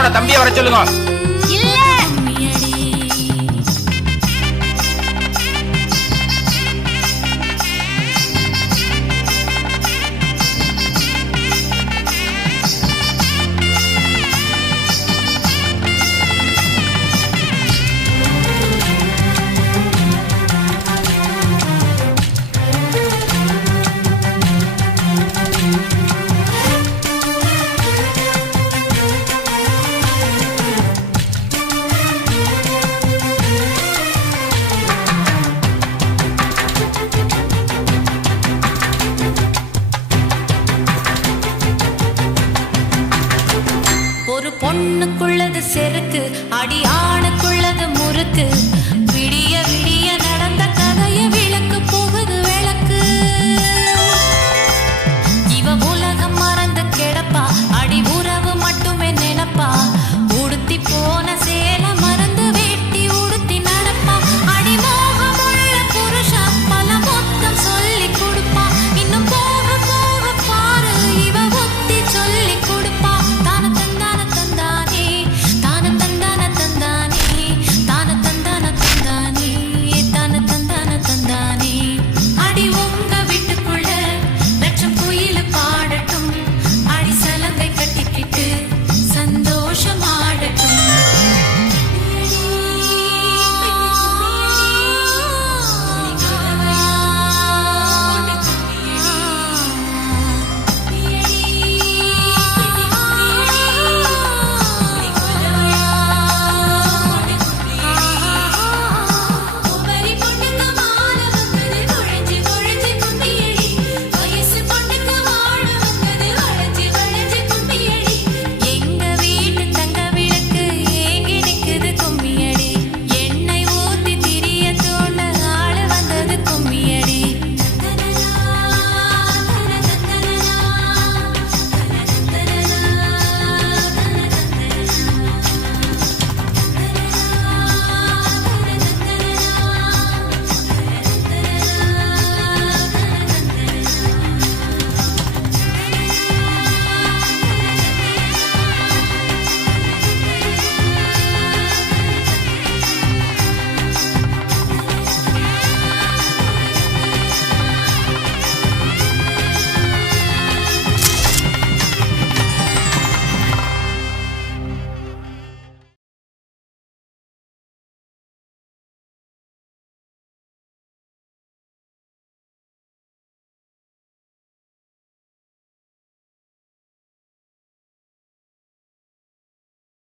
அவனோட தம்பியை வர சொல்லுங்க. பொண்ணுக்குள்ளது செருக்கு அடியானுக்குள்ளது முறுக்கு.